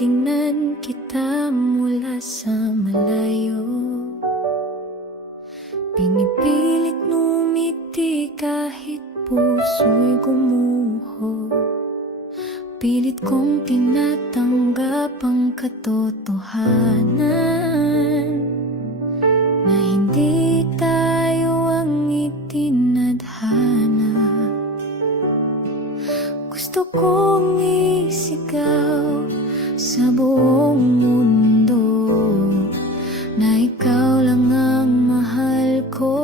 tinitingnan kita mula sa malayo. Pinipilit ngumiti kahit puso'y gumuho. Pilit kong tinatanggap ang katotohanan na hindi tayo ang itinadhana. Gusto kong isigaw sa buong mundo na ikaw lang ang mahal ko.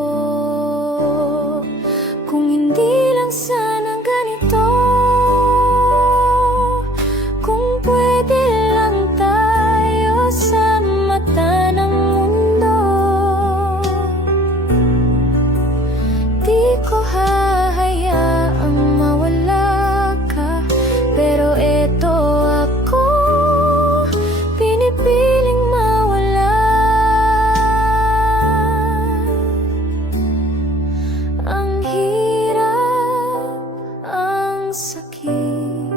Kung hindi lang sana ganito, kung pwede lang tayo sa mata ng mundo, di ko hahayaang mawala ka. Pero eto ako, pinipiling mawala. Ang hirap, ang sakit,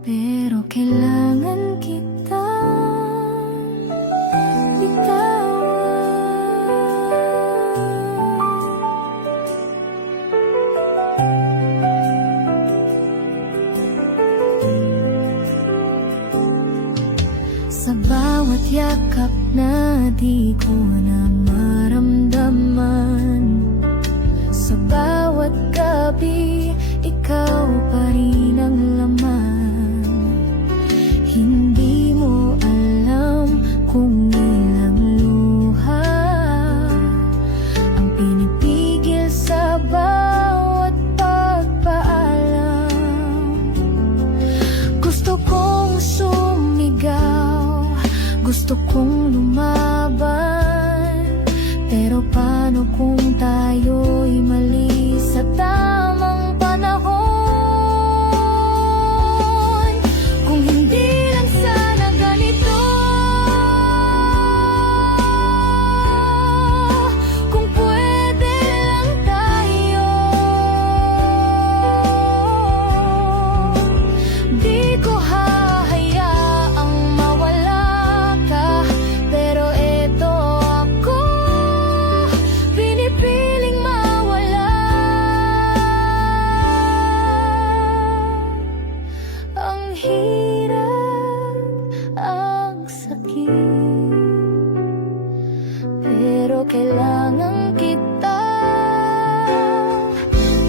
pero kailangan kita sa bawat yakap na di ko na maramdaman, sa bawat gabi, ikaw pa rin ang laman. Hindi mo alam kung ilang luha ang pinipigil sa bawat pagpaalam. Gusto kong sumigaw, gusto kong lumaban, pero paano kung tayo'y mali sa tamang panahon? Kung hindi lang sana ganito, kung pwede lang tayo, di ko hahayaang mawala ka. Pero eto ako, pinipiling mawala. Ang hirap, ang sakit, pero kailangan kita.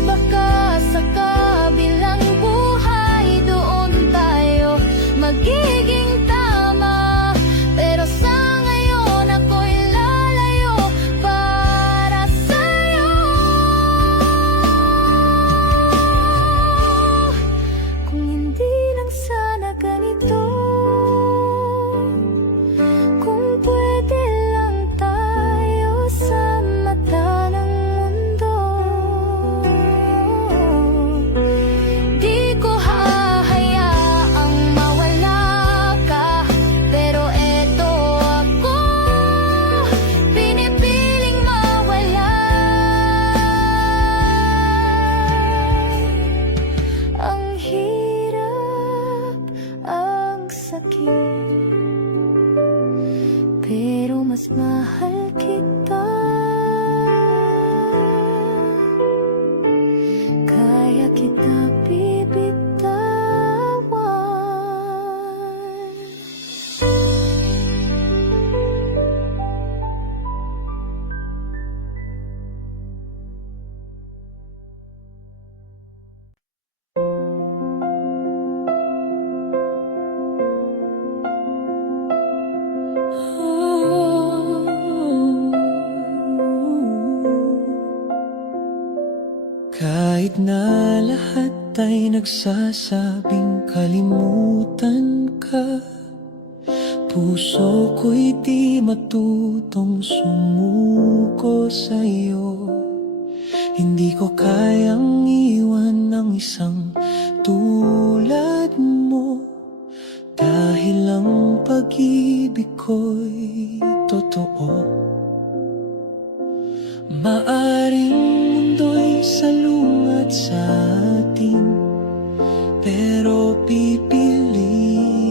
Baka sa kabilang buhay, doon tayo magiging tama. Pero sa ngayon, ako'y lalayo para sa'yo. Kung hindi lang sana ganito, kung pwede lang tayo sa mata ng mundo, di ko hahayaang mawala ka. Pero eto ako, pinipiling mawala. Ang hirap, ang sakit, pero mas mahal kita. Kaya kita bibitawan. Kahit na lahat ay nagsasabing kalimutan ka, puso ko'y di matutong sumuko sa'yo. Hindi ko kayang iwan ng isang tulad mo, dahil ang pag-ibig ko'y totoo. Maaring mundo'y salungat sa atin, pero pipiliin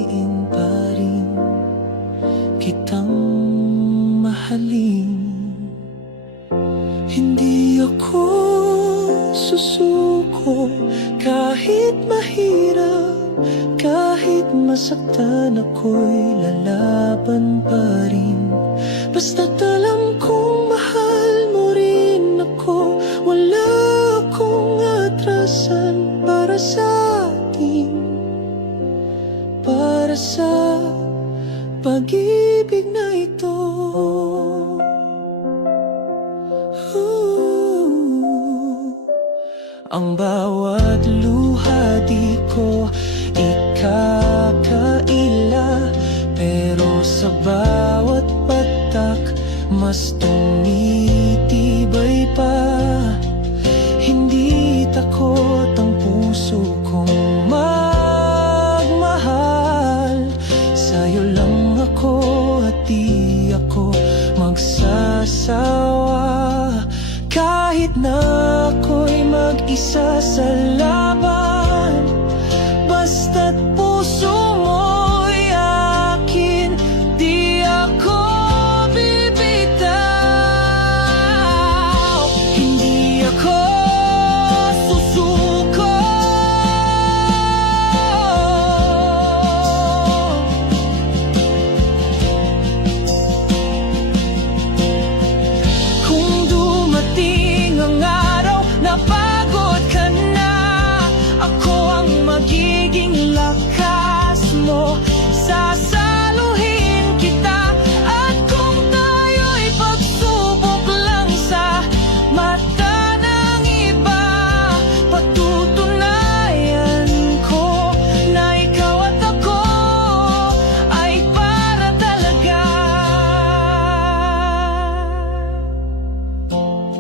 Kahit masaktan ako'y lalaban pa rin. Basta't alam kong mahal mo rin ako. Wala akong atrasan para sa atin, para sa pag-ibig na ito. Ang bawat luha di ko ikakaila, pero sa bawat patak mas tumitibay pa. Hindi takot ang puso kong magmahal. Sa'yo lang ako at di ako magsasawa. Kahit na ako'y mag-isa sa laban, basta't puso mo'y akin, di ako bibitaw. Hindi ako susuko. Kung dumating ang araw na pagod ka na, ako ang magiging lakas mo. Sasaluhin kita, at kung tayo'y pagsubok lang sa mata ng iba, patutunayan ko na ikaw at ako ay para talaga.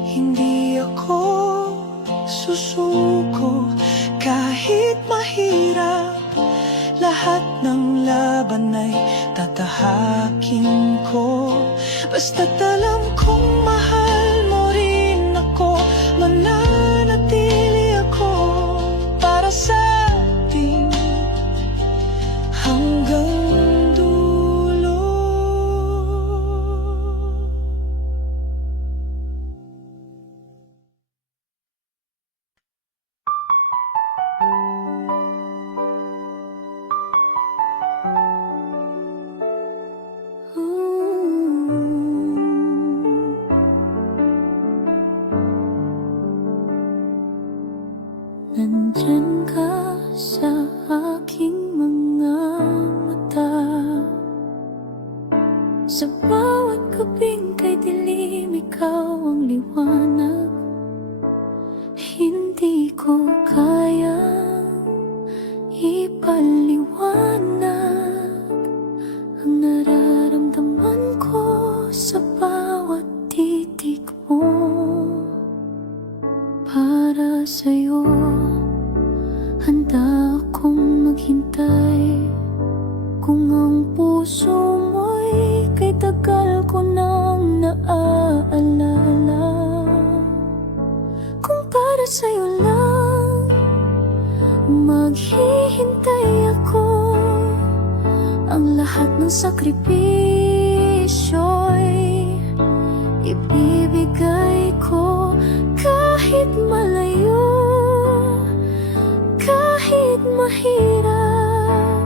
Hindi ako susuko kahit mahirap. Lahat ng laban ay tatahakin ko. Basta't alam kong mahal mo rin ako. Mananatili ako para sa atin hanggang dulo. Nandyan ka sa aking mga mata. Sa bawat gabing kay dilim, ikaw ang liwanag. Hindi ko kayang ipaliwanag ang nararamdaman ko sa bawat titik mo. Para sa'yo handa akong maghintay. Kung ang puso mo'y kay tagal ko nang naaalala. Kung para sa'yo lang maghihintay ako, ang lahat ng sakripisyo'y ibibigay ko. Kahit malayo, kahit mahirap,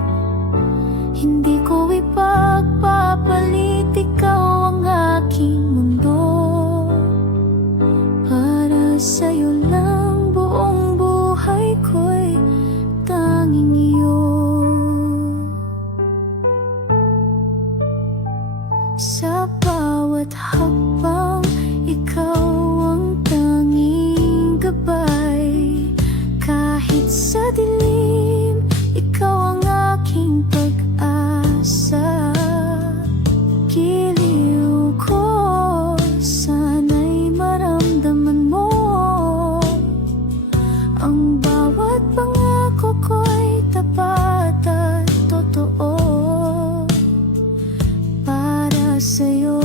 hindi ko ipagpapalit. Ikaw ang aking mundo. Para sa'yo lang buong buhay ko'y tanging iyo. Sa bawat hakbang, ikaw ang tanging gabay. Kahit sa dilim, ikaw ang aking pag-asa. Giliw ko, sana'y maramdaman mo ang bawat pangako ko'y tapat at totoo. Para sa'yo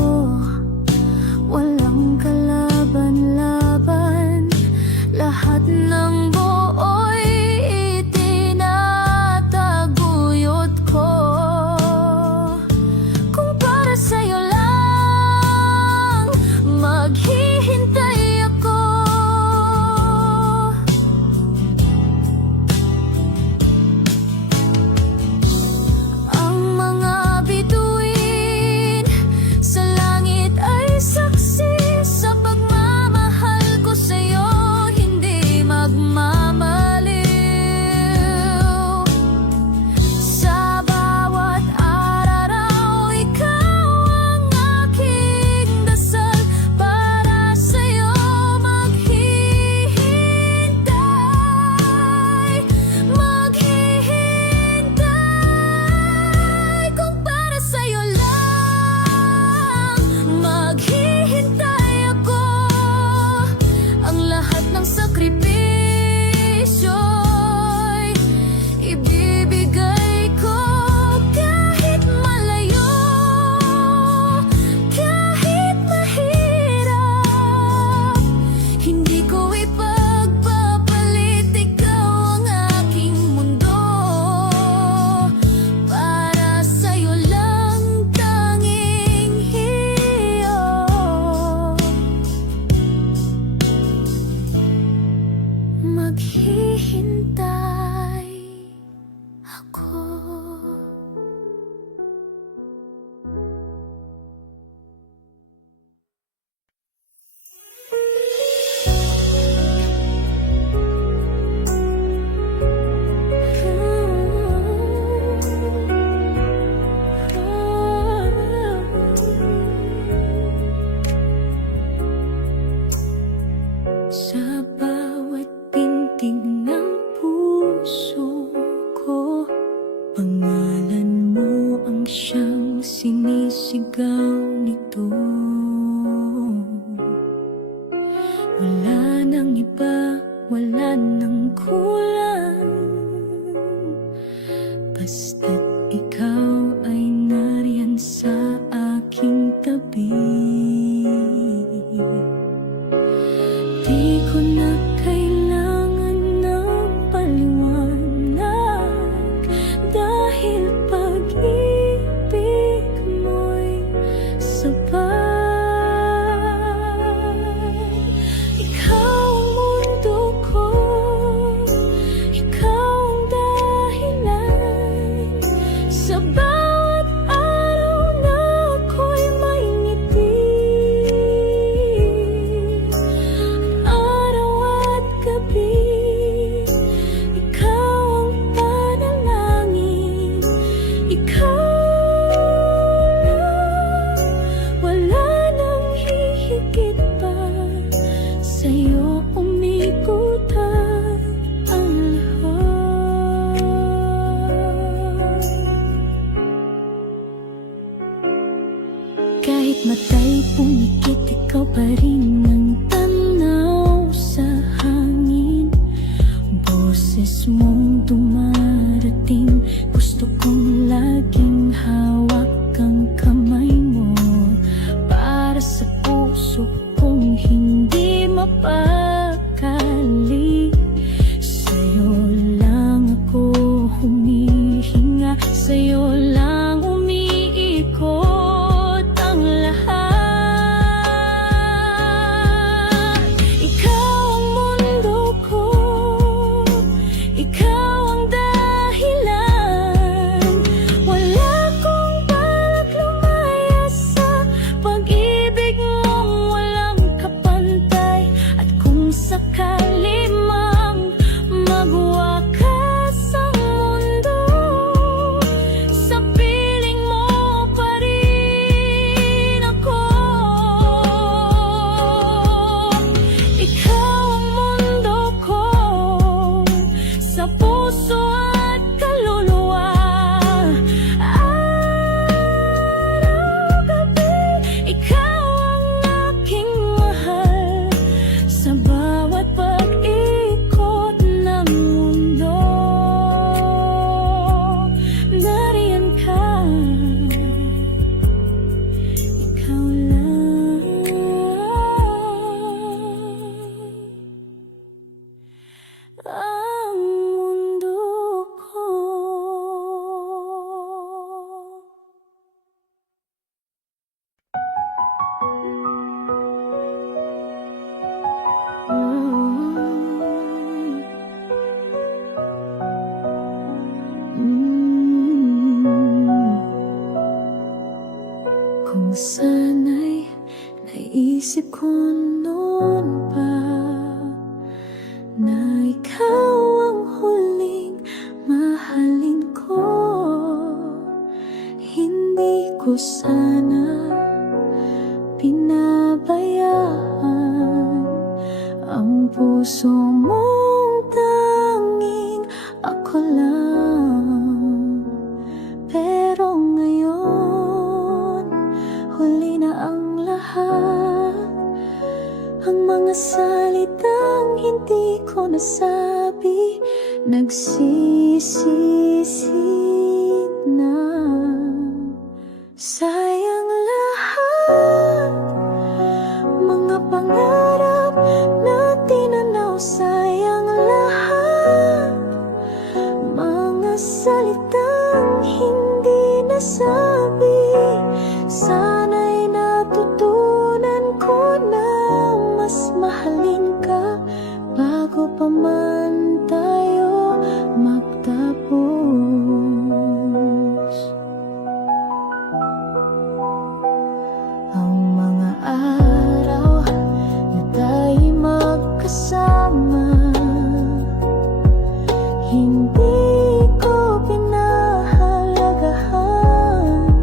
siyang sinisigaw nito. Wala nang iba, wala nang kulang, basta't ikaw ay nariyan sa aking tabi. Di ko na kailangan ng paliwanag, dahil pag-ibig mo'y sapat. Ikaw ang mundo ko, ikaw ang dahilan sa bawat araw na ako'y may ngiti. Araw at gabi, ikaw ang panalangin, ikaw lang, wala nang hihigit pa, sa'yo umikot ang lahat. Kahit mata'y pumikit, ikaw pa rin ang tanaw sa hangin. Boses mong dumarating, gusto kong laging hawak ang kamay mo, para sa puso kong hindi mapakali. Sa'yo lang ako humihinga, sa'yo lang umiikot ang lahat. Ikaw ang mundo ko, ikaw ang dahilan. Wala akong balak lumaya sa pag-ibig mong walang kapantay. At kung sakali mang magwakas ang mundo, sa piling mo pa rin ako. Ikaw ang mundo ko, sa puso at kaluluwa. Araw-gabi, ikaw ang aking mahal, sa bawat pag-ikot ng mundo. Nariyan ka, ikaw lang ang mundo ko. Kung sana'y naisip ko noon pa na ikaw ang huling mahalin ko, hindi ko sana pinabayaan ang puso mong tanging ako lang. Pero ngayon, huli na ang lahat, ang mga salitang hindi ko nasabi, nagsisisi na. Sayang lahat, mga pangarap na tinanaw, sayang lahat, mga salitang hindi nasabi. Sana'y natutunan ko na mas mahalin ka bago pa man tayo magtapos. Ang mga araw na tayo'y magkasama, hindi ko pinahalagahan.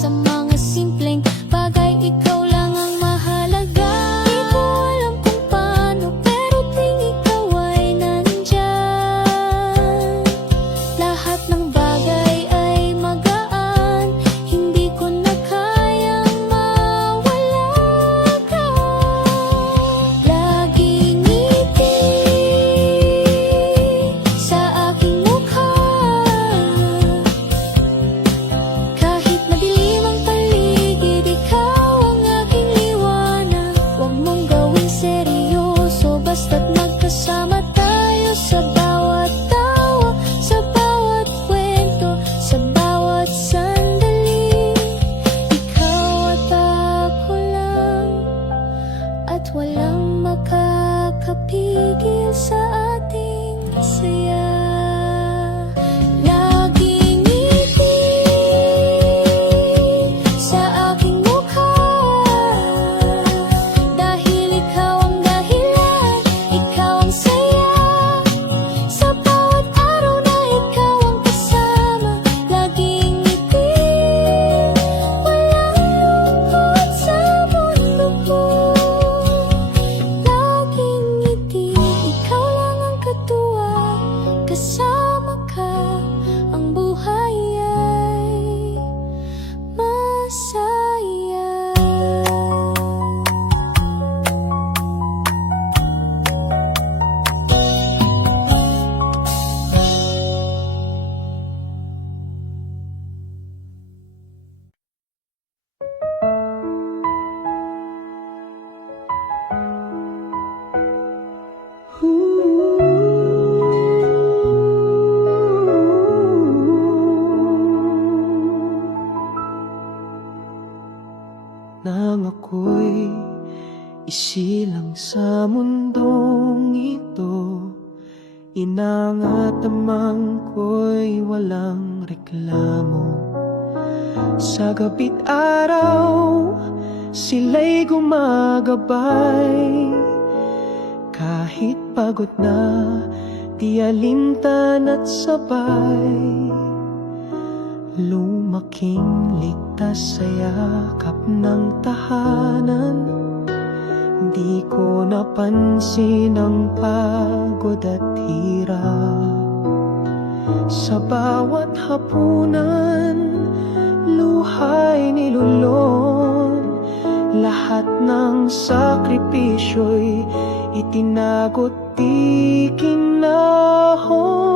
sa mga simpleng bagay, ikaw lang ang mahalaga. Di ko alam kung paano, pero ting ikaw ay nandyan. Lahat ng bagay ay magaan, hindi ko na kayang mawala ka. Laging ngiti sa aking mukha, kahit madilim ang paligid, ikaw ang aking liwanag. Huwag mong gawing seryoso, basta't magkasama tayo sa bawat tawa, sa bawat kwento, sa bawat sandali. Ikaw at ako lang, at walang makakapigil sa ating saya. Laging ngiti sa aking mukha, dahil ikaw ang dahilan, ikaw ang saya. Sa bawat araw na ikaw ang kasama, laging ngiti, walang lungkot sa mundo ko. Laging ngiti, ikaw lang ang katuwa, kasama ka, ang buhay ay masaya. Nang ako'y isilang sa mundong ito, inangatamang ko'y walang reklamo. Sa gabi't araw, sila'y gumagabay. Kahit pagod na, di alintan at sabay. Lumaking ligtas sa yakap ng tahanan, di ko napansin ang pagod at hirap. Sa bawat hapunan, luha'y nilulon. Lahat ng sakripisyo'y itinago't di kinahon.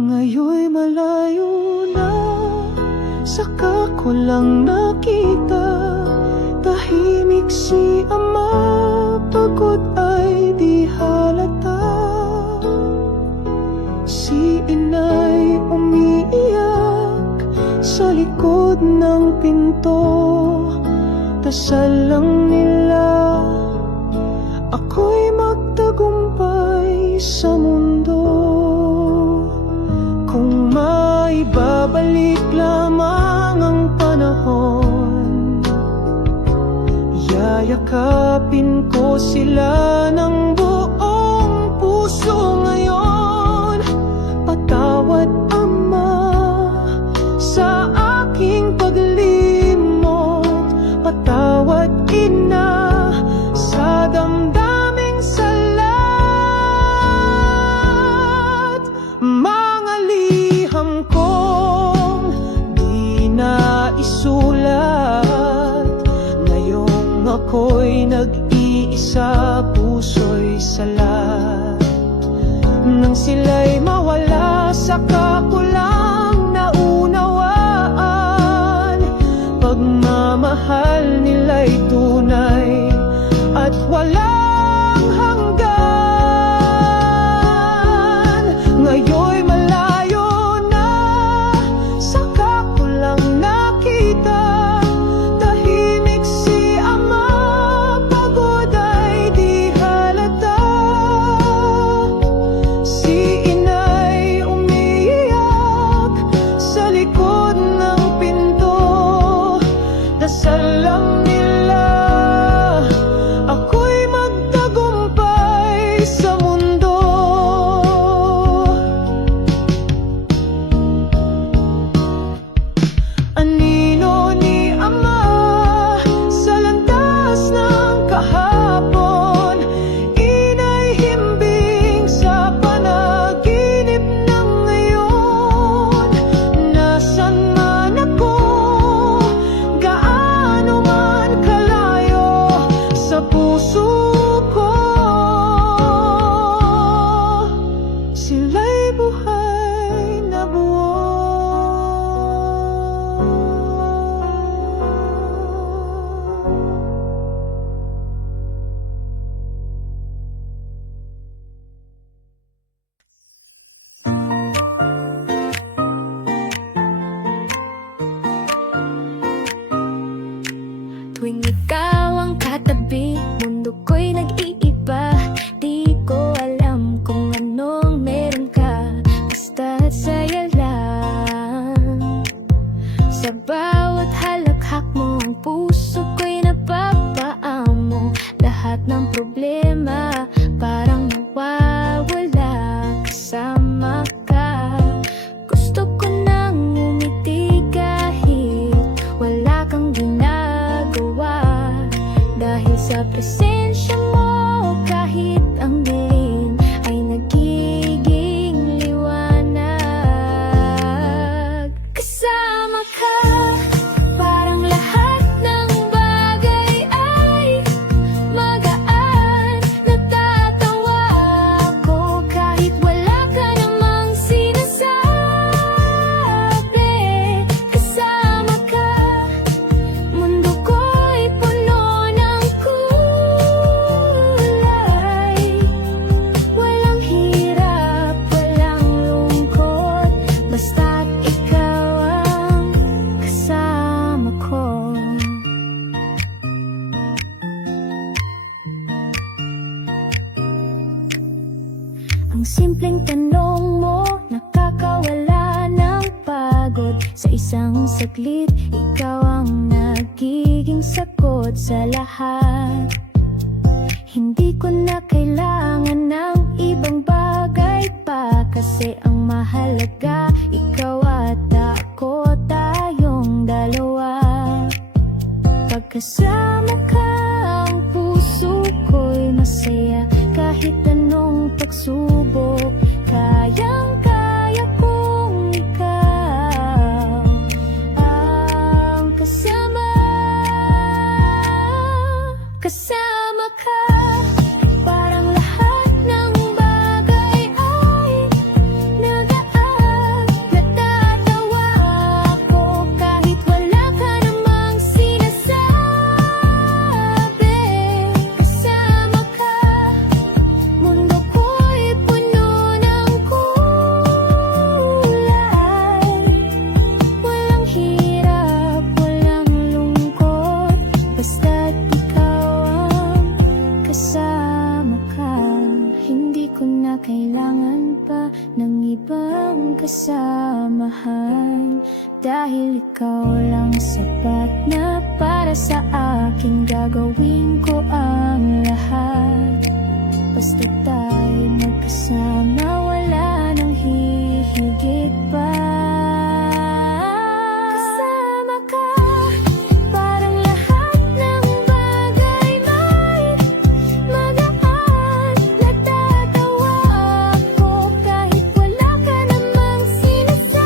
Ngayon'y malayo na, saka ko lang nakita. Tahimik si ama, pagod ay di halata. Si inay umiiyak sa likod ng pinto. Dasal lang nila ako'y magtagumpay sa mundo. Kung may babalik lamang ang panahon, yayakapin ko sila ng buong puso ngayon. Patawad Ama sa aking paglimot, patawad Ina sa damdaming salat. Mga liham kong di na isulat, ngayong ako'y nag-iisa, puso'y salat. Nang sila'y mawala, saka ko lang naunawaan, pagmamahal nila'y tunay at walang hanggan. Ngayon'y malayo na, saka ko lang nakita. Tahimik si Ama, pagod ay di halata. Si inay umiiyak sa likod ng pinto. Dasal lang nila Tuwing ikaw ang katabi, mundo ko'y nag-iiba. Di ko alam kung anong meron ka, basta't saya lang. Sa bawat halakhak mo, ang puso ko'y napapaamo. Lahat ng problema parang nawawala kasama ka. Gusto ko nang umiti kahit wala kang ginagawa. Dahil sa presensya mo, kahit ang dilim ay nagiging liwanag. Kasama ka, parang lahat ng bagay ay magaan. Natatawa ako kahit wala ka namang sinasabi. Kasama ka, mundo ko'y puno ng kulay. Walang hirap, walang lungkot, basta't ikaw ang kasama ko. Ang simpleng tanong mo, nakakawala ng pagod. Sa isang saglit, ikaw ang nagiging sagot sa lahat. Hindi ko na kailangan ng ibang bagay pa, kasi ang mahalaga, ikaw at ako, tayong dalawa. Pagkasama ka, ang puso ko'y masaya. Kahit anong pagsubok, kayang-kaya kong ikaw ang kasama. Kasama ka, parang lahat ng bagay ay nagaan. Natatawa ako kahit wala ka namang sinasabi. Kasama ka, mundo ko'y puno ng kulay. Walang hirap, walang lungkot, basta't ikaw ang kasama ka. Hindi ko na kailangan pa ng ibang kasamahan, dahil ikaw lang sapat na para sa akin. Gagawin ko ang lahat, basta tayo magkasama, wala nang hihigit pa. Kasama ka, parang lahat ng bagay may magaan. Natatawa ako kahit wala ka namang sinasabi.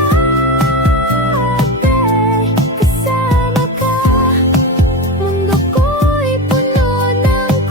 Kasama ka, mundo ko'y puno ng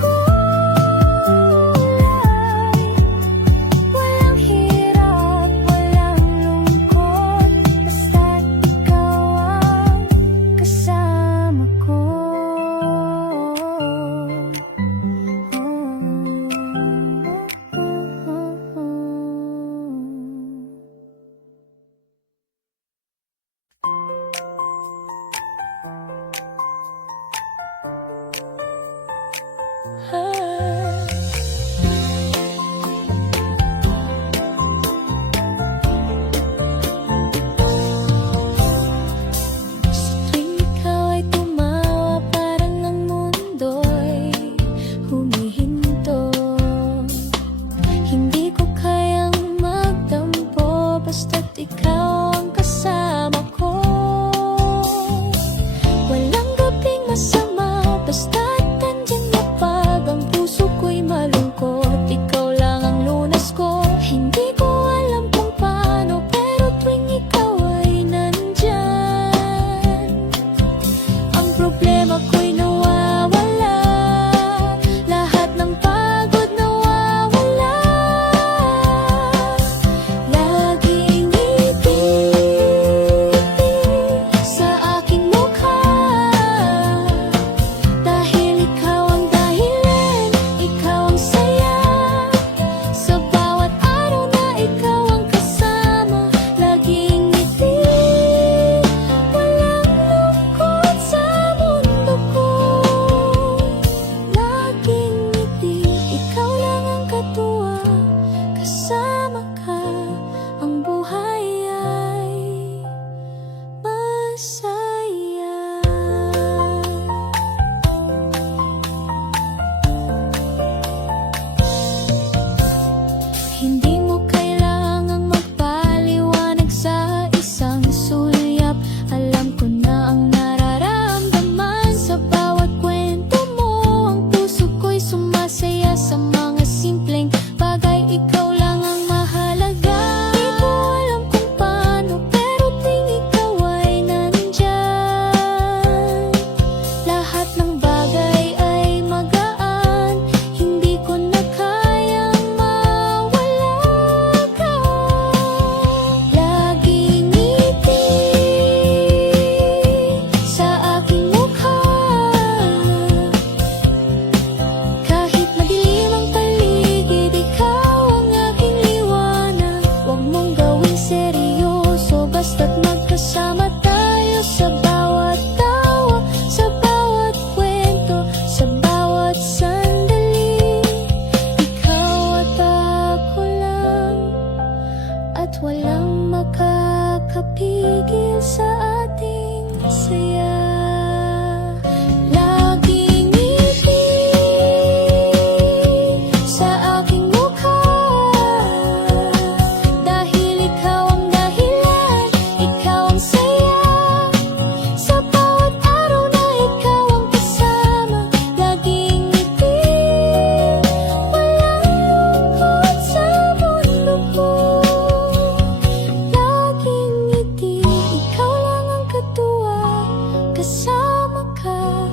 kasama ka,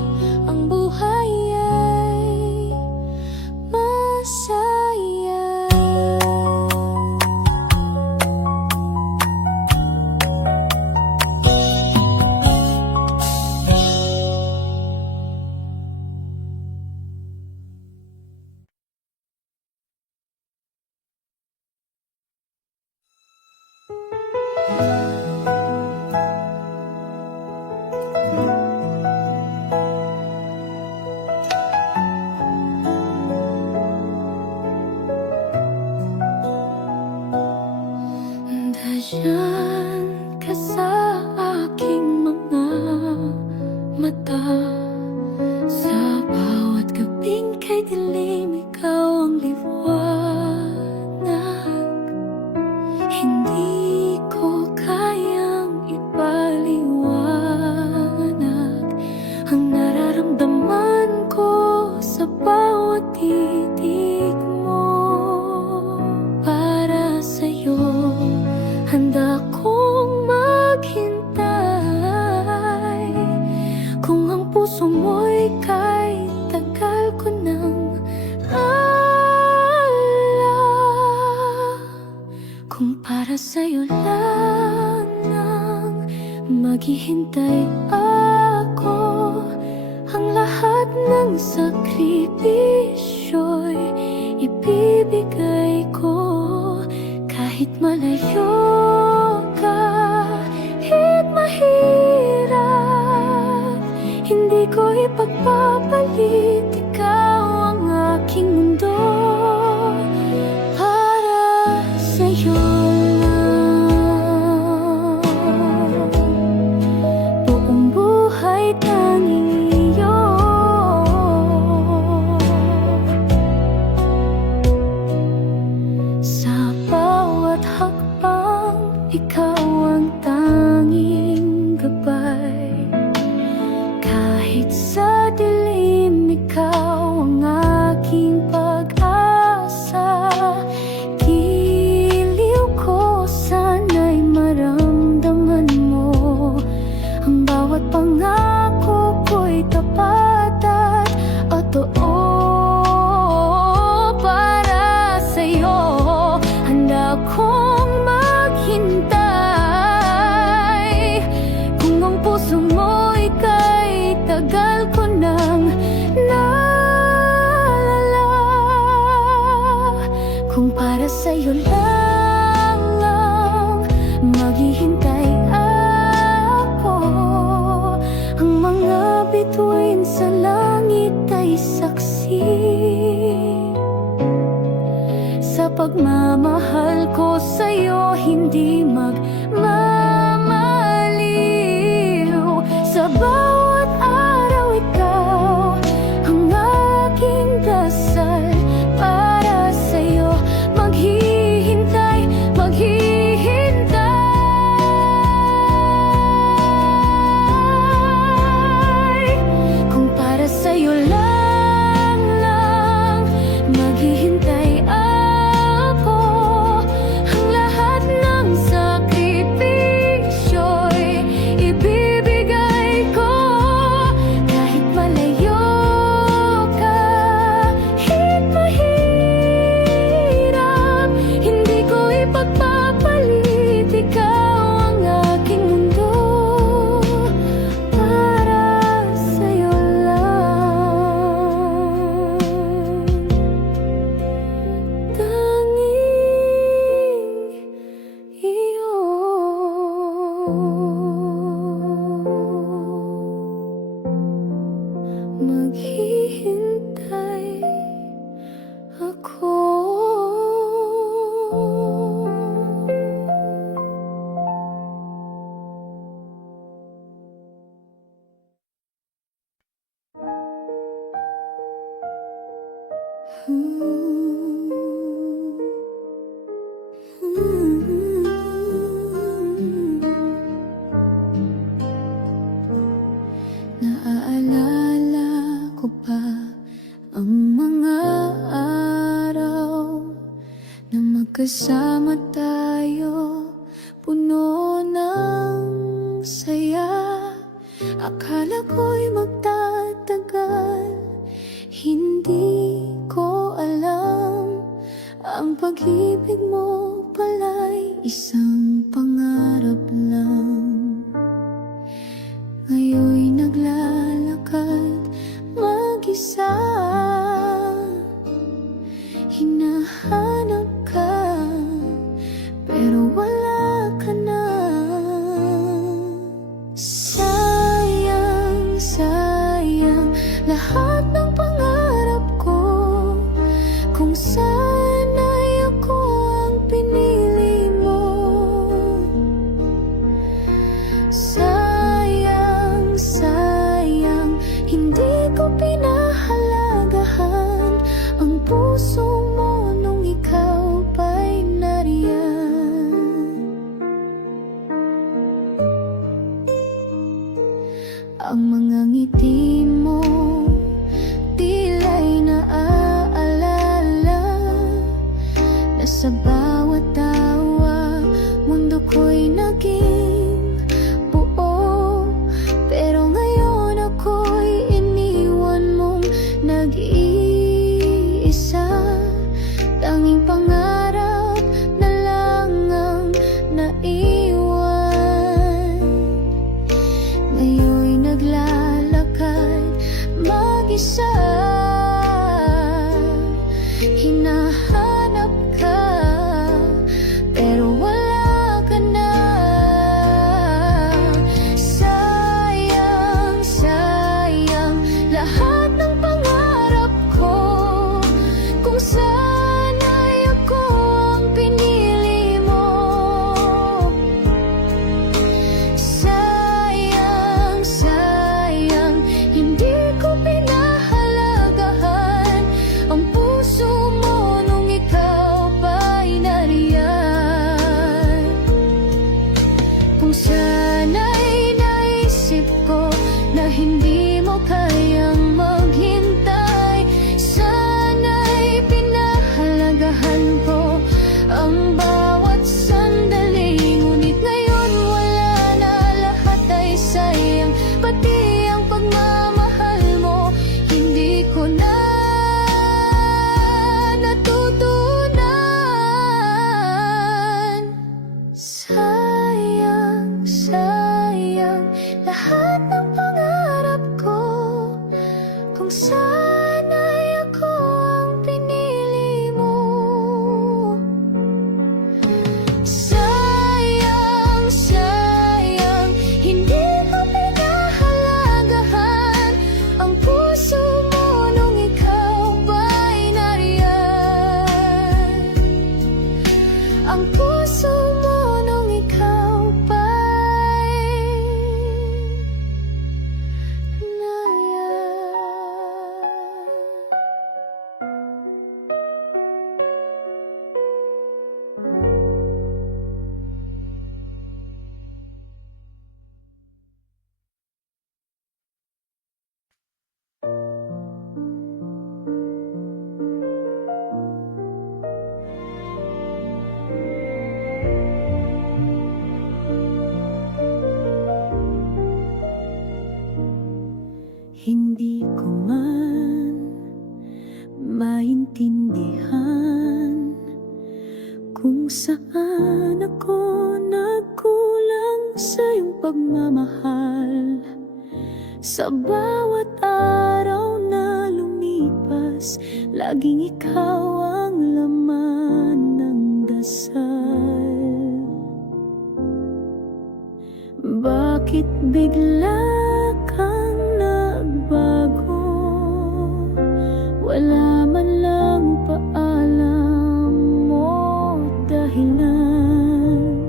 ang buhay ay masaya. Nandiyan ka sa aking mga mata, sa bawat gabing kay dilim ikaw ang liwanag. Hindi ko kayang ipaliwanag ang nararamdaman ko sa bawat titig mo. Para sa'yo handa kong maghintay, kung ang puso mo'y kay tagal ko nang ala. Kung para sa'yo lang maghihintay ako, ang lahat ng sakripisyo'y ibibigay ko. Kahit malayo, kahit mahirap, hindi ko ipagpapalit, ikaw ang aking mundo. Para sa'yo lang, buong buhay tanging iyo. Sa bawat hakbang, ikaw ang tanging gabay. Kahit sa dilim, ikaw ang aking pag-asa. Giliw ko, sana'y maramdaman mo ang bawat pangako ko'y tapat at totoo. Para sa'yo handa kong maghintay, kung ang puso mo'y kay tagal ko nang naalala. Kung para sa'yo lang maghihintay ako, ang mga bituin sa langit ay saksi sa pagmamahal ko sa'yo, hindi magmamaliw. Sa bawat araw, ikaw ang aking dasal. Para sa'yo maghihintay, maghihintay. Kung para sa'yo lang maghihintay ako, ang lahat ng sakripisyo'y ibibigay ko. Kahit malayo, kahit mahirap, hindi ko ipagpapalit, ikaw ang aking mundo. Para sa'yo lang, tanging iyo. Maghihintay ako. Naaalala ko pa ang mga araw na magkasama tayo, puno ng saya. Akala ko'y magtatagal, hindi ko alam ang pag-ibig mo pala'y isang pangarap lang. Ngayon'y naglalakad mag-isa, hinahanap ka pero wala ka na. Sayang, sayang lahat ng pangarap ko, kung sana'y ako ang pinili mo. Sayang, sayang hindi ko pinahalagahan ang puso mo nung ikaw pa'y nariyan. Ang mga ngiti mo tila'y naaalala na sa bawat tawa mundo ko'y naging buo. Pero ngayon ako'y iniwan mong nag-iisa, tanging pangarap na lang ang naiwan. Ngayon'y naglalakad mag-isa, hinahanap ka pero wala ka na. Sayang, sayang lahat ng pangarap ko, kung sana'y ako ang pinili mo. Sayang, sayang hindi ko pinahalagahan ang puso mo nung ikaw pa'y nariyan. Kung sana'y naisip ko na hindi mo kayang maghintay, sana'y pinahalagahan ko ang bawat sandali. Ngunit ngayon wala na, lahat ay sayang, pati ang pagmamahal mo hindi ko na natutunan. Sayang, sayang lahat ng pangarap ko, kung sana'y ako ang pinili mo. Sayang, sayang hindi ko pinahalagahan ang puso mo nung ikaw pa'y nariyan. Ang puso mo nung ikaw pa'y hindi ko man maintindihan kung saan ako nagkulang sa iyong pagmamahal. Sa bawat araw na lumipas, laging ikaw ang laman ng dasal. Bakit bigla kang nagbago? Wala man lang paalam mo dahilan.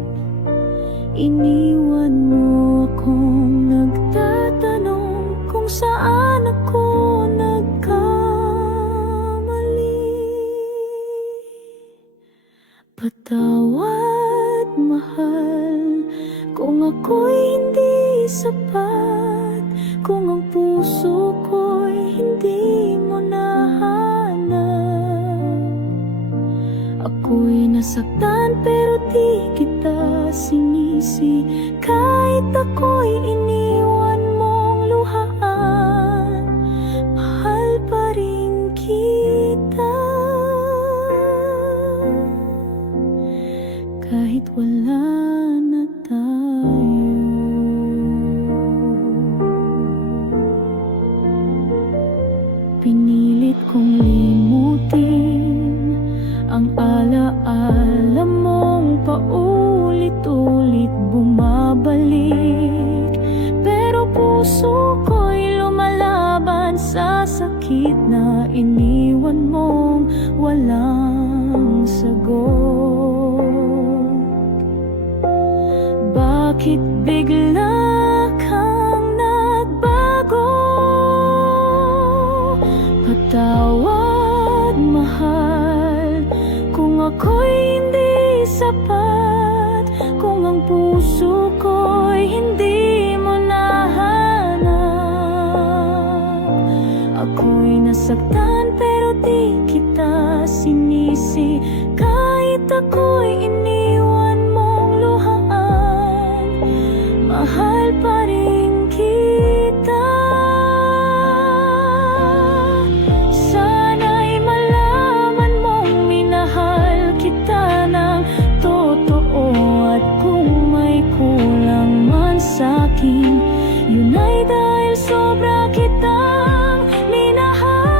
Iniwan mo akong nagtatanong kung saan ako nagkamali. Patawad, mahal, kung ako'y hindi sapat, kung ang puso ko'y hindi mo nahanap. Ako'y nasaktan pero di kita sinisi, kahit ako'y iniwan mong Pinilit kong limutin ang alaala mong paulit-ulit bumabalik. Pero puso ko'y lumalaban sa sakit na iniwan mong walang sagot. Bakit bigla kang nagbago? Patawad, mahal, kung ako'y hindi sapat, kung ang puso ko'y hindi mo nahanap. Ako'y nasaktan pero di kita sinisi, kahit ako'y iniwan mong luhaan, mahal pa rin kita. Sana'y malaman mong minahal kita ng totoo, at kung may kulang man sa'kin, yun ay dahil sobra kitang minahal.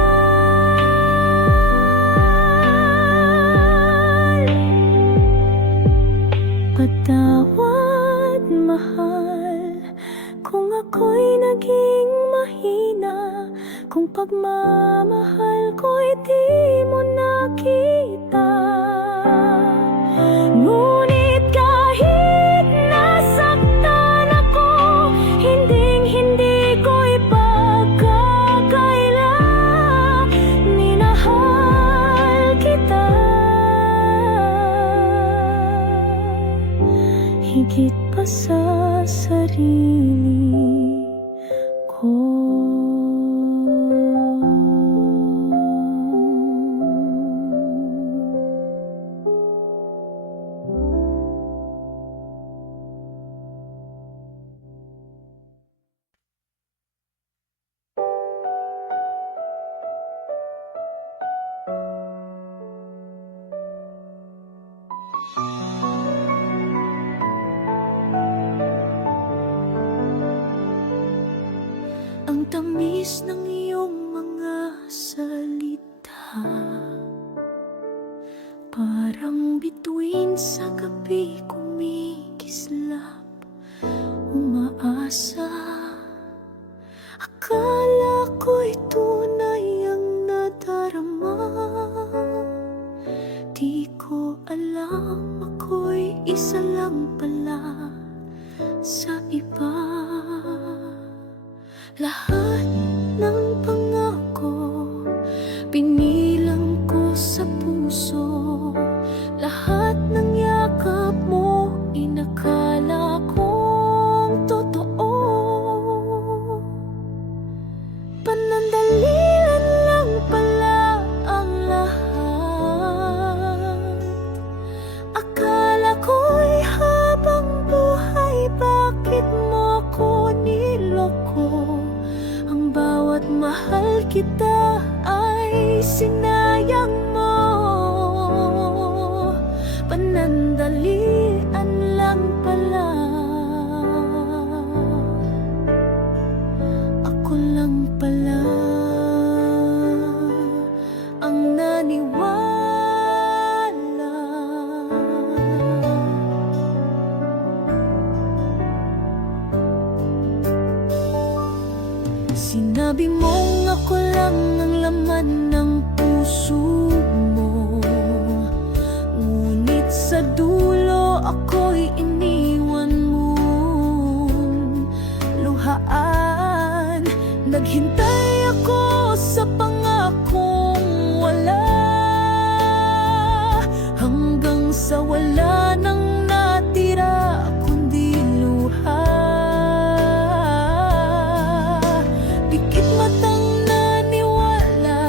Patawad, mahal, kung ako'y naging mahina, kung pagmamahal ko'y di mo nakita. Ngunit kahit nasaktan ako, hinding-hindi ko ipagkakaila, minahal kita higit pa sa sarili ko. Ang tamis ng iyong mga salita, parang bituin sa gabi kumikislap, umaasa. Akala ko'y tunay ang nadarama, di ko alam ako'y isa lang pala sa iba. Lahat ng pangako pinilang ko sa puso, lahat ng yakap mo inakala kong totoo. Panandalian lang pala ang lahat. Akala ko'y habang buhay, bakit mo ko niloko? Ang bawat mahal kita ay sinayang mo. Panandalian lang pala. Ako lang pala ang naniwala. Sinabi mong ako lang ang laman ng puso mo, ngunit sa dulo ako'y iniwan mong luhaan. Naghintay ako sa pangakong wala, hanggang sa wala nang natira kundi luha. Pikit matang naniwala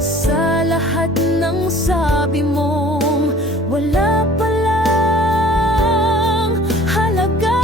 sa lahat ng sabi mong wala palang halaga.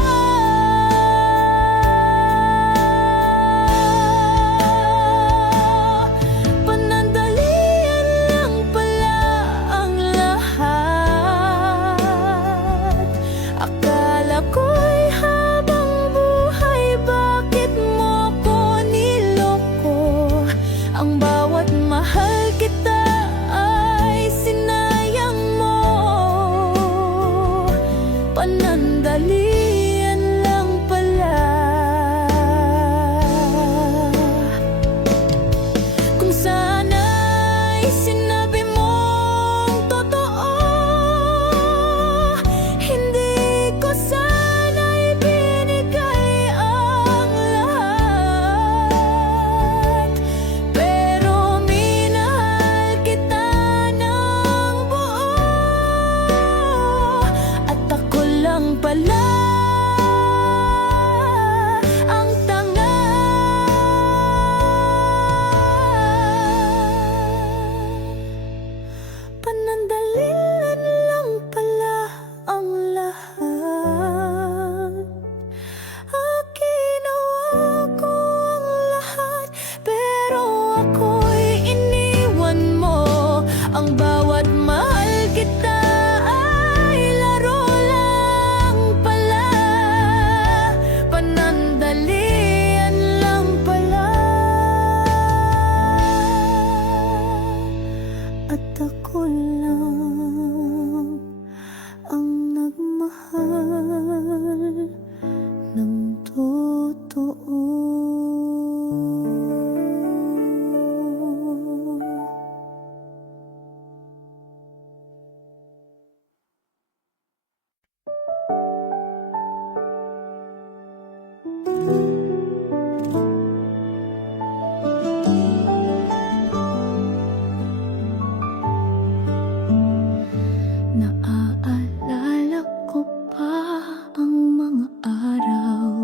Naaalala ko pa ang mga araw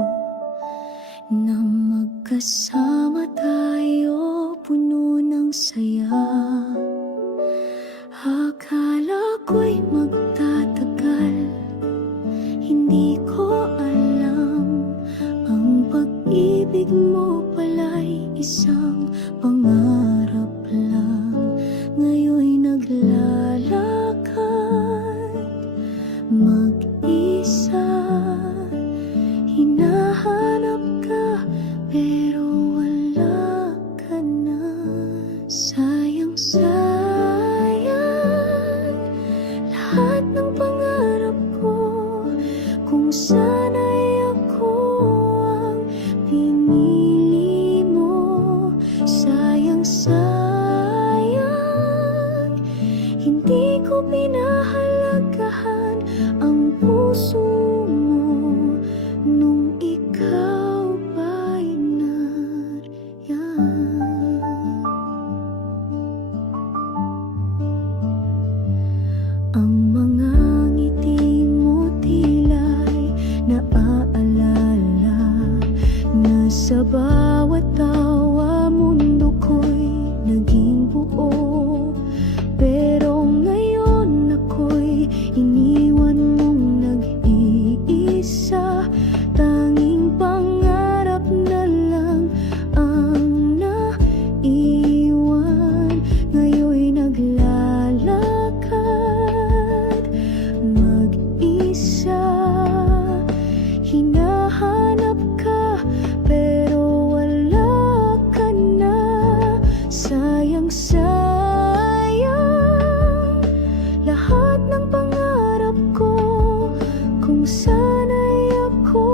na magkasama tayo, puno ng saya. Akala ko'y magtatagal, hindi ko alam ang pag-ibig mo pala'y isang pangarap lang. Ngayon'y naglalakad mag-isa, hinahanap ka pero wala ka na. Sayang, sayang lahat ng pangarap ko, kung sana'y ako ang pinili mo. Sayang, sayang hindi ko pinahalagahan ang puso mo nung ikaw pa'y nariyan. Ang mga ngiti mo tila'y naaalala na sa bawat tawa mundo ko'y naging buo. Pero ngayon ako'y iniwan mong nag-iisa, tanging pangarap na lang ang naiwan. Ngayon'y naglalakad mag-isa, hinahanap ka pero wala ka na. Sayang, sayang lahat ng pangarap ko, kung sana'y ako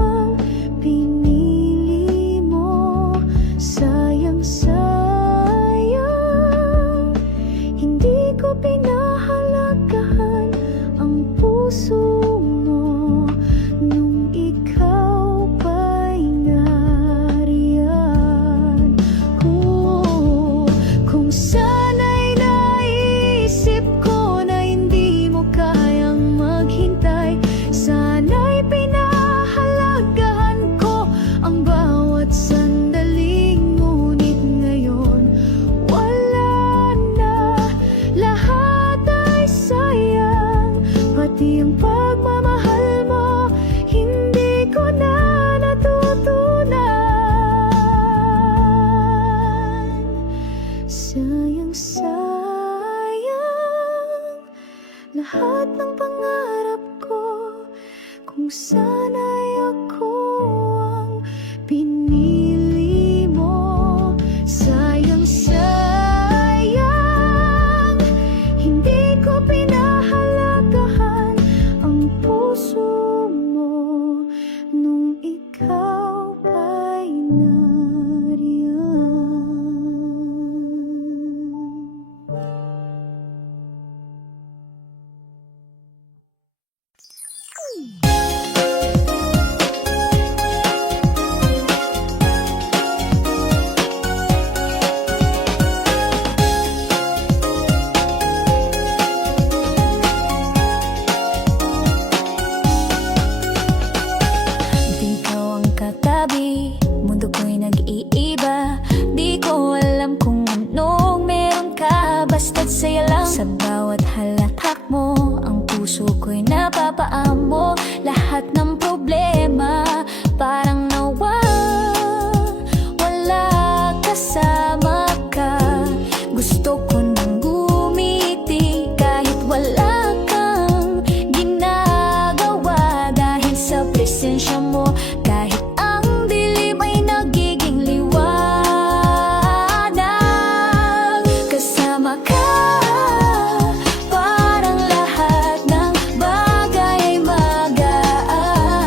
ang pinili mo. Sayang, sayang hindi ko pinahalagahan ang puso mo nung ikaw pa'y nariyan. Kung sana'y naisip ko na hindi mo kayang maghintay, sana'y pinahalagahan ko ang bawat sandaling. Ngunit ngayon wala na, lahat ay sayang. Pati ang pagmamahal mo hindi ko na natutunan. Sayang, sayang lahat ng pangarap ko, kung sana'y ako ang pinili mo. Sayang, sayang hindi ko pinahalagahan ang puso mo nung ikaw pa'y nariyan. Di ko ang katabi, mundo ko'y nag-iiba. Di ko alam kung anong meron ka, basta't saya lang. Sa bawat halakhak mo, ang puso ko'y napapaamo. Lahat ng problema parang wala kasama ka. Gusto ko nang gumiti kahit wala kang ginagawa, dahil sa presensya mo kahit ang dilim ay nagiging liwanag. Kasama ka, parang lahat ng bagay ay magaan.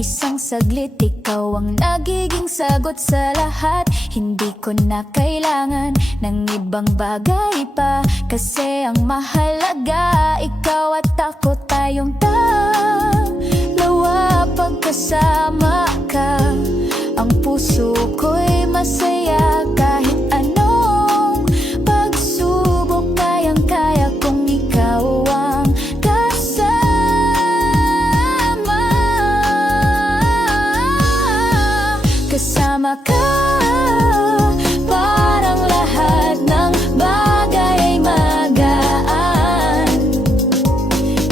isang saglit, ikaw ang nagiging sagot sa lahat. Hindi ko na kailangan ng ibang bagay pa, kasi ang mahalaga, ikaw at ako, tayong dalawa. Pagkasama ka, ang puso ko'y masaya. Kahit anong pagsubok, kayang-kaya kung ikaw ang kasama. Kasama ka, parang lahat ng bagay ay magaan.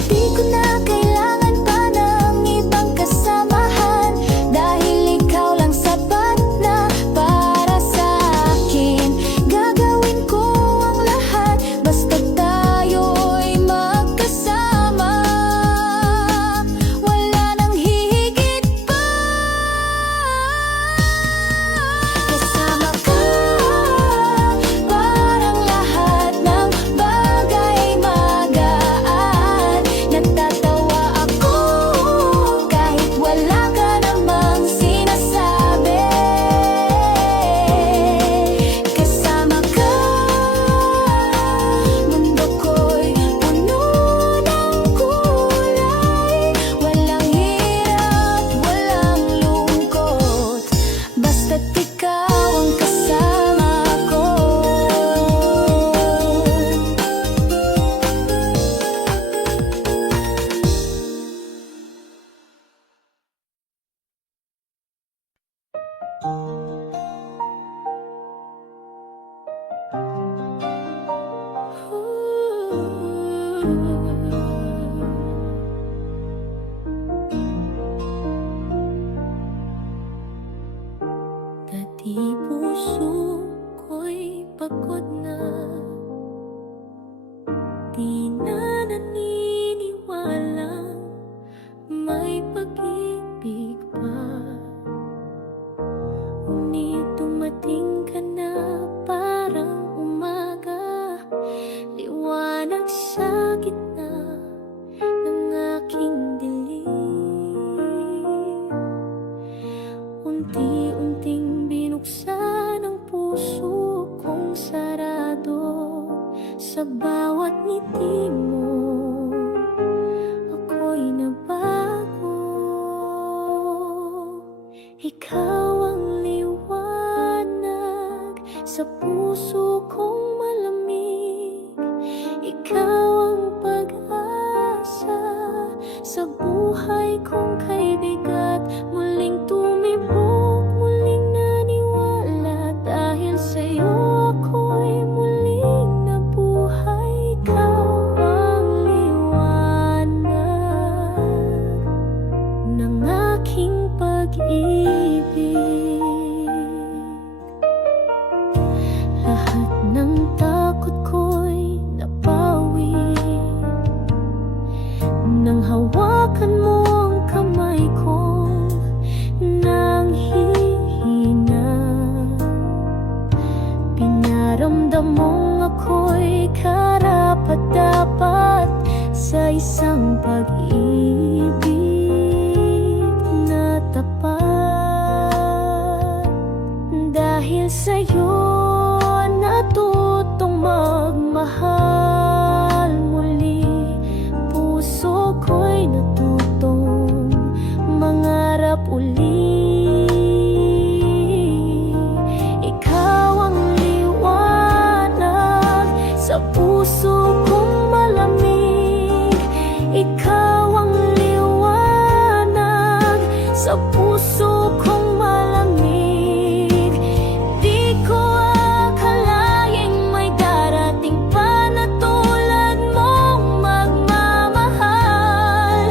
Di ko na kailangan pa ng ibang kasamahan, dahil ikaw lang sapat na para sa akin. Gagawin ko ang lahat, basta tayo'y magkasama. Wala nang hihigit pa. Kasama ka, parang lahat ng bagay ay magaan. Natatawa ako kahit wala ka namang sinasabi. Kasama ka, mundo ko'y puno ng kulay. Walang hirap, walang lungkot, basta't ikaw ang kasama ko. Dati puso ko'y pagod na, di na naniniwalang may pag-ibig pa. Ngunit dumating ka na, parang umaga, liwanag sa gitna ng aking dilim. Unti-unting binuksan ang puso kong sarado. Sa bawat ngiti mo, ako'y nabago. Ikaw ang liwanag sa puso kong malamig. Ikaw ang pag-asa sa buhay kong kaibigat. Muling tumibok, muling naniwala, dahil sa'yo ako'y muling nabuhay. Ikaw ang liwanag ng aking pag-ibig. Lahat ng takot ko'y napawi nang hawakan mo ang kamay kong nanghihina. Pinaramdam mong ako'y karapat-dapat sa isang pag-ibig na tapat. Dahil sa'yo natutong magmahal muli, puso ko'y natutong mangarap uli. Ikaw ang liwanag sa puso kong malamig. Ikaw ang liwanag sa puso kong malamig. Di ko akalaing may darating pa na tulad mong magmamahal.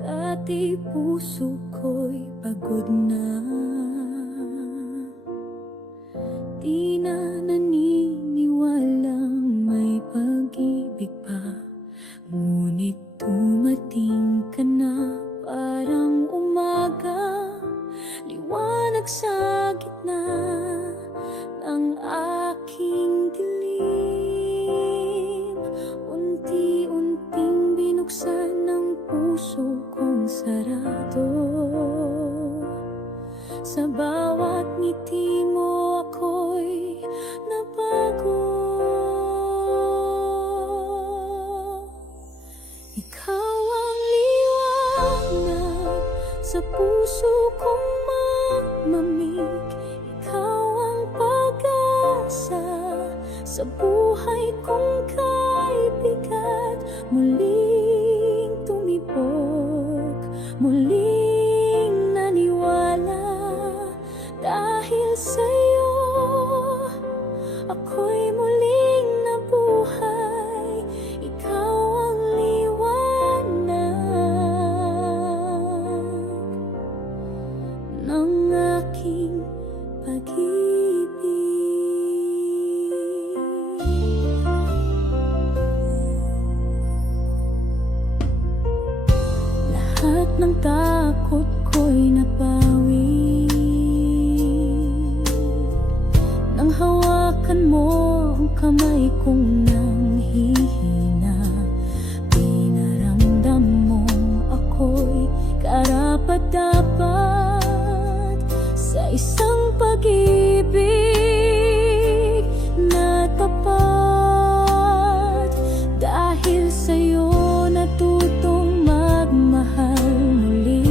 Dati puso ko'y pagod na, di na naniniwalang may pag-ibig pa. Ngunit dumating ka na, parang umaga, liwanag sa gitna ng aking dilim. Unti-unting binuksan ng puso kong sarado. Sa bawat ngiti mo ako'y nabago. Ikaw ang liwanag sa puso kong mamamig. Ikaw ang pag-asa sa buhay kong kaibigan. Muling tumibok, muling naniwala. Dahil sa'yo, ako'y muling nabuhay. Ikaw ang liwanag ng aking pag-ibig. Lahat ng takot ko'y napawi nang hawakan mo ang kamay kong nanghihina. Pinaramdam mo ako'y karapat-dapat sa isang pag-ibig na tapat. Dahil sa'yo natutong magmahal muli.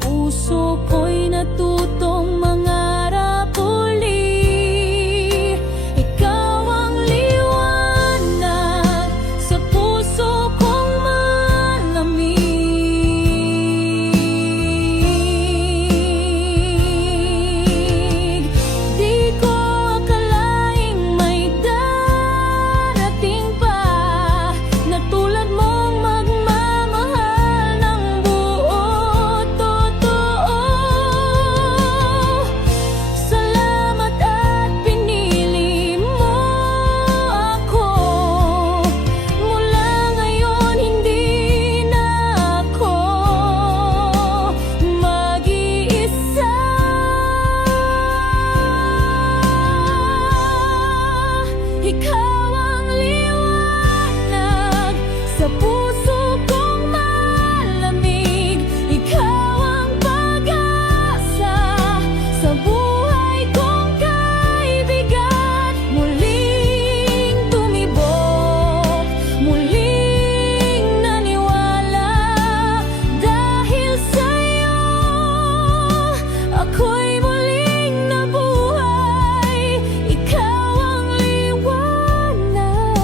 Puso ko'y natutong mangarap uli. Ikaw ang liwanag sa puso kong malamig. Di ko akalaing may darating pa na tulad mong magmamahal ng buo totoo. Salamat at pinili mo ako. Mula ngayon hindi na ako mag-iisa. Ikaw ang liwanag sa puso kong malamig. Ikaw ang pag-asa sa buhay kong kaibigan. Muling tumibok, muling naniwala. Dahil sa'yo, ako'y muling nabuhay. Ikaw ang liwanag.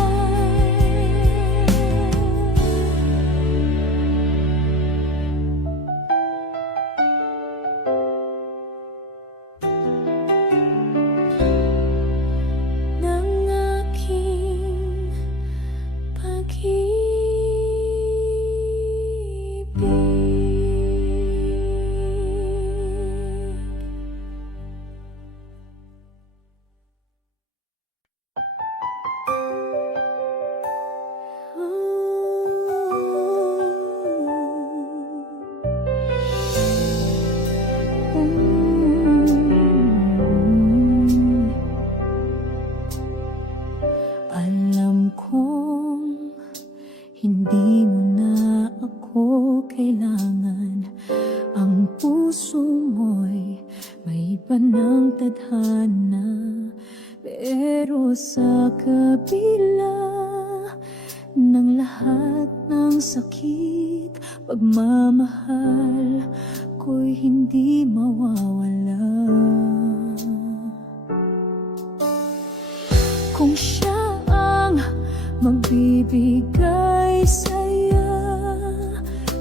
Ng aking pag-ibig. Alam kong hindi mo na ako kailangan. Ang puso mo'y may iba ng tadhana. Pero sa kabila ng lahat ng sakit, pagmamahal ko'y hindi mawawala. Kung siya ang magbibigay saya,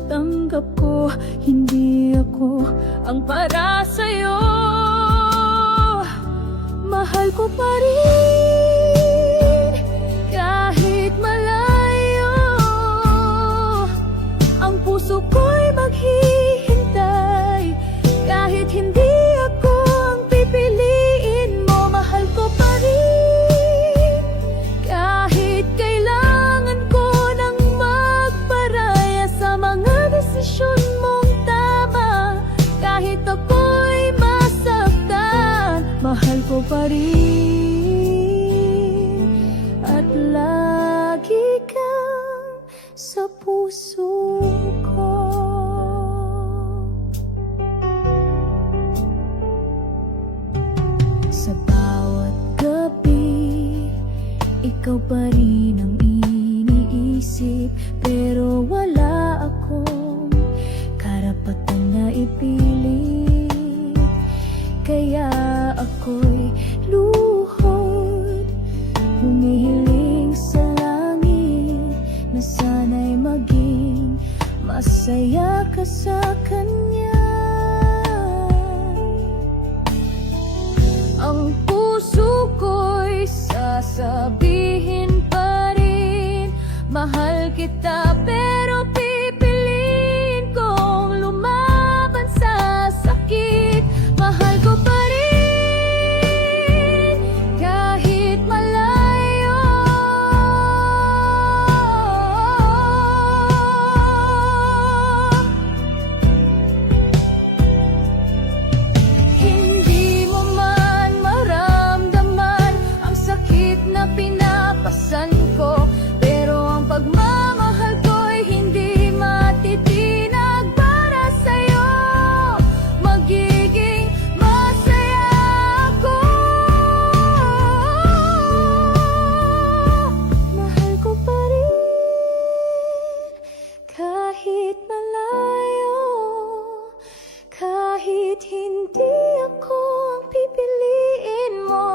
tanggap ko, hindi ako ang para sa'yo. mahal ko pa rin. Kahit malayo, ang puso ko'y maghihintay. Kahit hindi ako ang pipiliin mo, mahal ko pa rin. Kahit kailangan ko nang magparaya sa mga desisyon mong tama, kahit ako'y masaktan, mahal ko pa rin. At lagi kang sa puso ko. Sa bawat gabi, ikaw pa rin ang iniisip. Pero wala akong karapatan na ipilit. Kaya ako'y luhod, humihiling sa langit na sana'y maging masaya ka sa kanya. Ang puso ko'y sasabihin pa rin, mahal kita, pero pipiliin kong lumaban sa sakit. Mahal ko pa rin, kahit malayo. Hindi mo man maramdaman ang sakit na pinapasan ko, pero ang pagmamahal ko'y hindi matitinag para sa'yo. Magiging masaya ako. Mahal ko pa rin, kahit malayo. Kahit hindi ako ang pipiliin mo,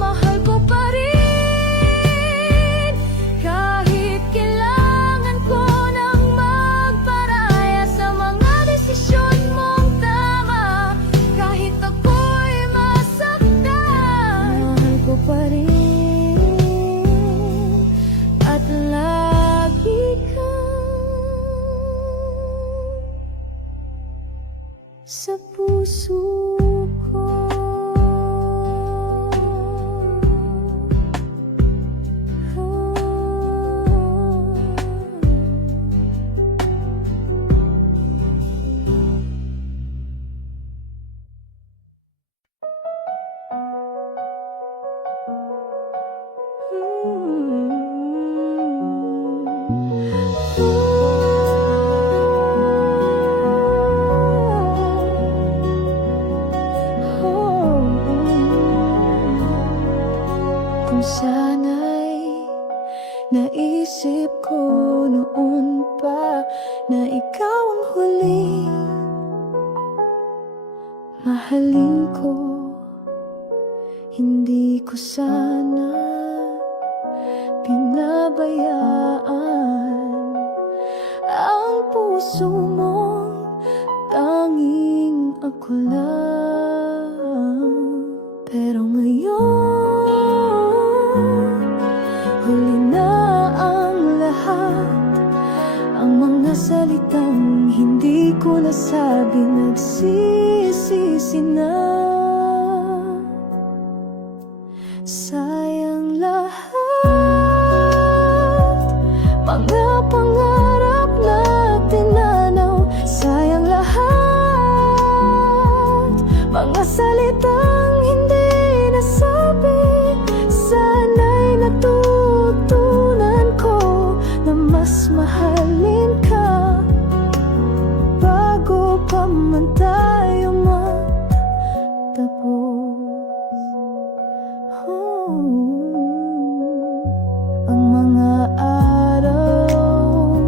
mahal ko pa rin. Kahit kailangan ko nang magparaya sa mga desisyon mong tama, kahit ako'y masaktan, mahal ko pa rin. At lagi kang sa puso ko. Kung sana'y naisip ko noon pa na ikaw ang huling mahalin ko, hindi ko sana pinabayaan ang puso mong tanging ako lang. Pero ngayon, huli na ang lahat. Ang mga salitang hindi ko nasabi, nagsisisi na. Sayang lahat, mga pangarap na tinanaw. Sayang lahat, mga salitang hindi nasabi. Sana'y natutunan ko na mas mahalin ka bago pa man tayo magtapos. Ang mga araw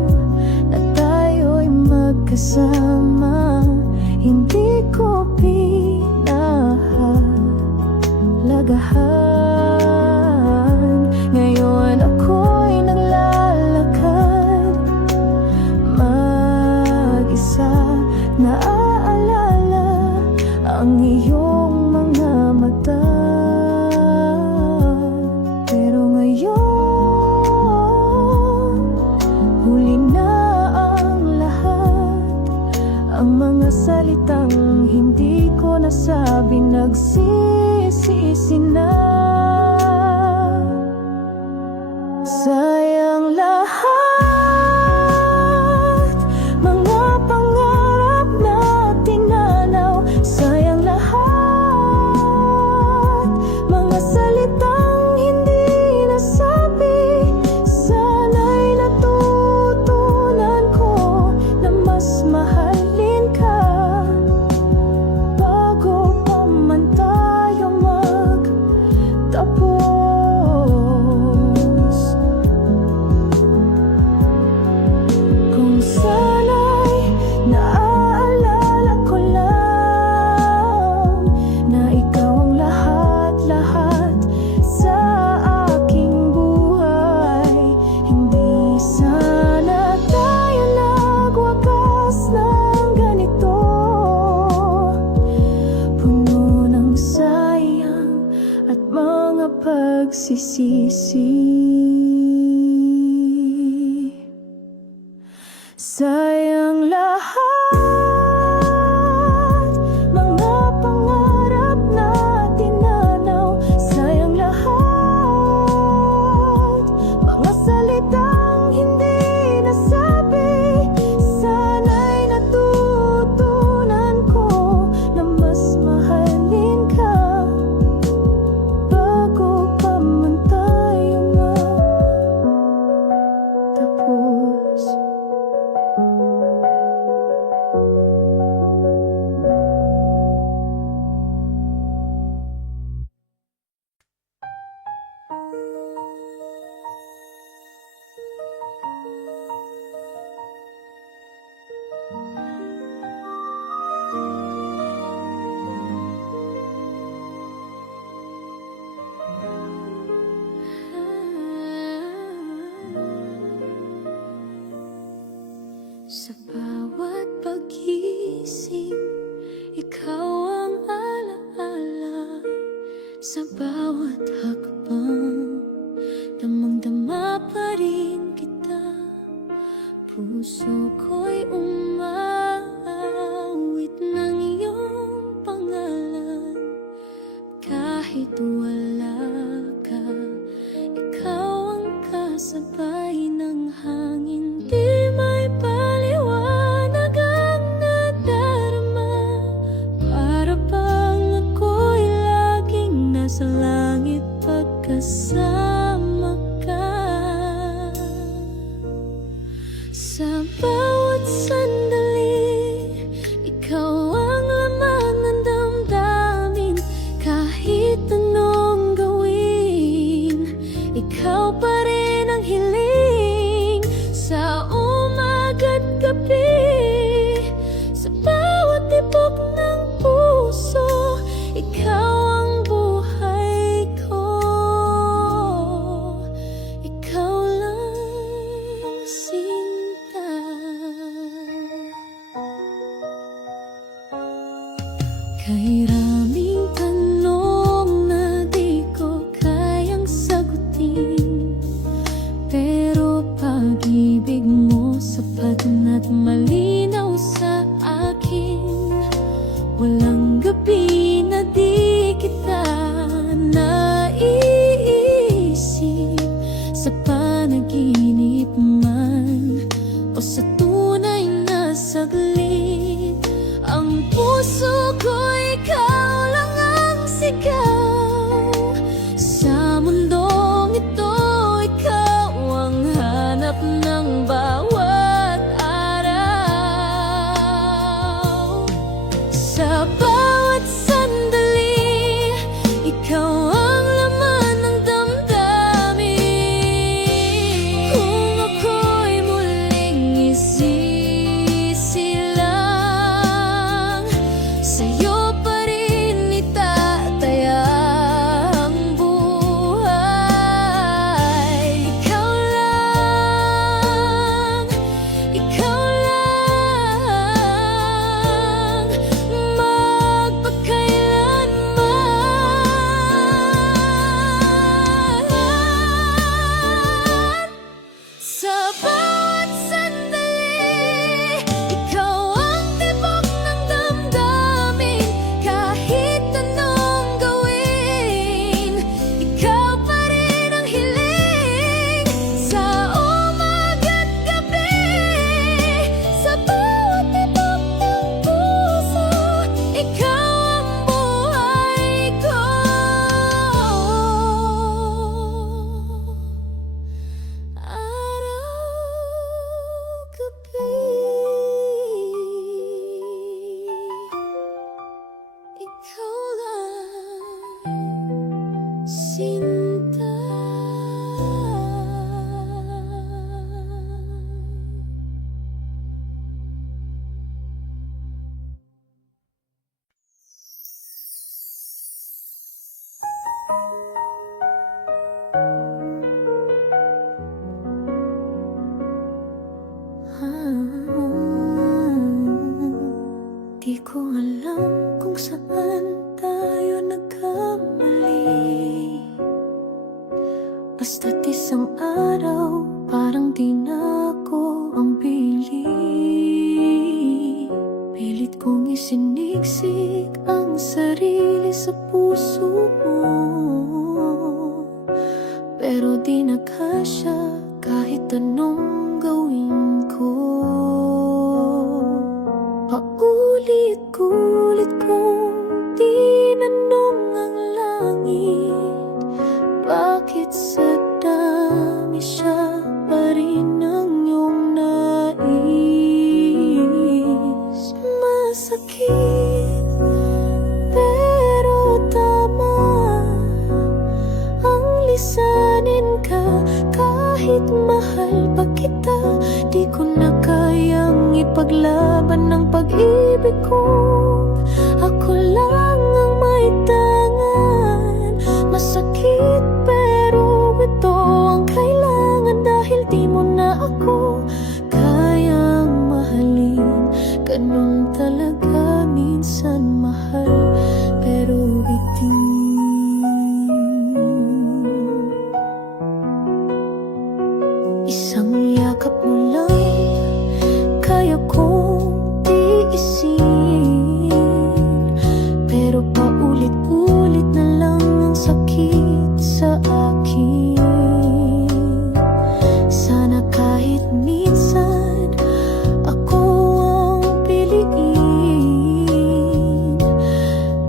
na tayo'y magkasama, hindi ko pinahalagahan. Ngayon ako'y naglalakad mag-isa, naaalala sabi nagsisisi na. Sayang lahat, mga pangarap na tinanaw. Sayang lahat, mga salitang hindi nasabi. Sana'y natutunan ko na mas mahalin ka bago pa man tayo magtapos. Kung sana'y naaalala ko lang na ikaw ang lahat-lahat sa aking buhay. Hindi sana tayo nagwakas ng ganito, puno ng sayang at mga pagsisisi. Sayang lahat, mga pangarap na tinanaw. Sayang lahat, mga salitang hindi nasabi. Sana'y natutunan ko na mas mahalin ka bago pa man tayo magtapos. Sa bawat pag-ising, ikaw ang alaala. Sa bawat hakbang, damang-dama pa rin kita. Puso ko'y umaawit ng iyong pangalan. Kahit wala ka, ikaw ang kasabay ng hangin. Di may paliwanag ang nadarama, para bang ako'y laging nasa langit pagkasama ka. Sa bawat sandali, ikaw ang laman ng damdamin. Kahit anong sinta. Di ko alam kung saan tayo nagkamali. Basta't isang araw parang di na ako ang pili. Pilit kong isiniksik ang sarili sa puso mo, pero di na kasya kahit anong gawin ko. Paulit-ulit kong tinanong ang langit, bakit sa dami siya pa rin ang iyong nais? Masakit, pero tama ang lisanin ka. Kahit mahal pa kita, di ko na kayang ipaglaban ng pag-ibig ko. Ako lang ang may tangan. Masakit pero ito ang kailangan, dahil di mo na ako kayang mahalin. Ganun talaga minsan mahal, pero bitin. Isang yakap mo lang kaya kong tiisin, pero paulit-ulit na lang ang sakit sa akin. Sana kahit minsan ako ang piliin,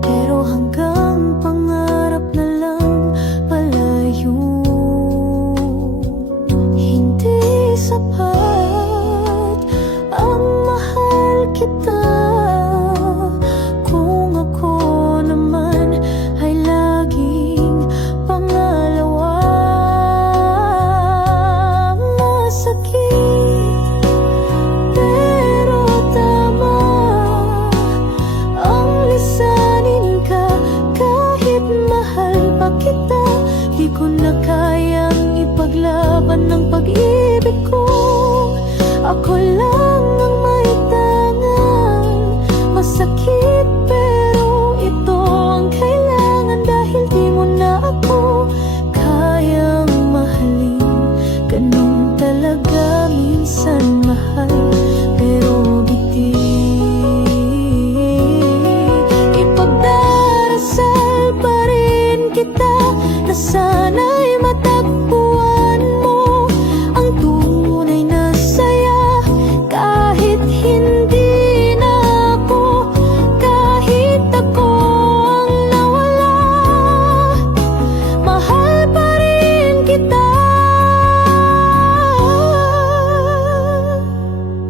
pero hanggang pangarap na lang pala yun. Hindi sapat ang mahal kita kung ako naman ay laging pangalawa. Masakit, pero tama ang lisanin ka. Kahit mahal pa kita, di ko na kayang ipaglaban ng pag-ibig ko. Ako lang ang may tangan. Masakit pero ito ang kailangan, dahil di mo na ako kayang mahalin. Ganun talaga minsan mahal, pero bitin. Ipagdarasal pa rin kita na sana'y matagpuan mo ang tunay na saya. Kahit hindi na ako, kahit ako ang nawala, mahal pa rin kita.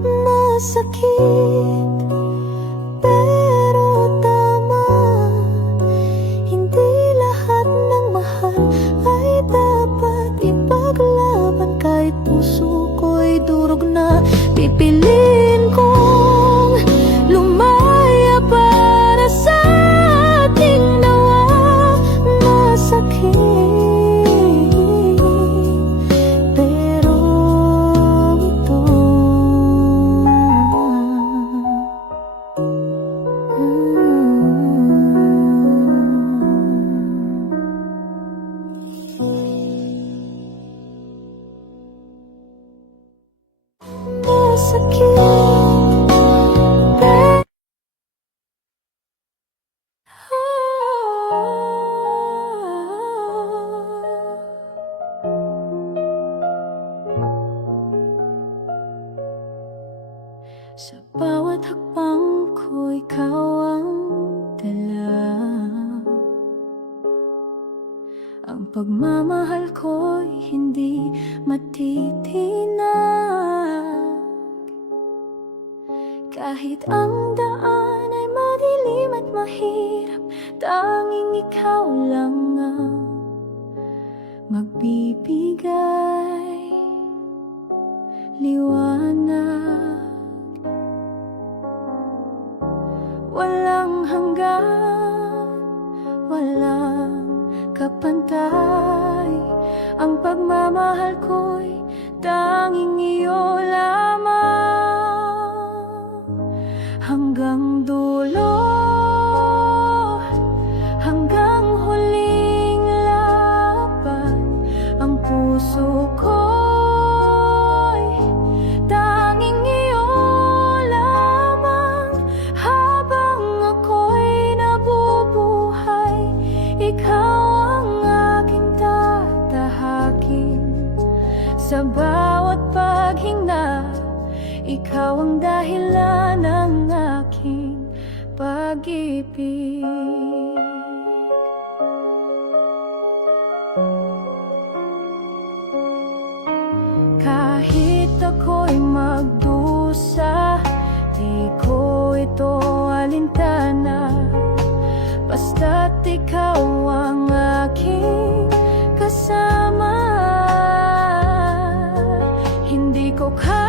Masakit, pero tama. Hindi lahat ng mahal ay dapat ipaglaban. Kahit puso ko'y durog na, pipiliin kong lumaya para sa ating dalawa. Masakit, pero ito. Sa bawat hakbang ko, ikaw ang dala. Ang pagmamahal ko'y hindi matitinag. Kahit ang daan ay madilim at mahirap, tanging ikaw lang ang magbibigay liwanag. Walang hanggan, walang kapantay. Ang pagmamahal ko'y tanging iyo lamang. Hanggang dulo, hanggang huling laban, ang puso ko'y tanging iyo lamang. Habang ako'y nabubuhay, ikaw ang aking tatahakin. Sa bawat paghinga, ikaw ang dahilan ng aking pag-ibig. Kahit ako'y magdusa, di ko ito alintana. Basta't ikaw ang aking kasama, hindi ko kaya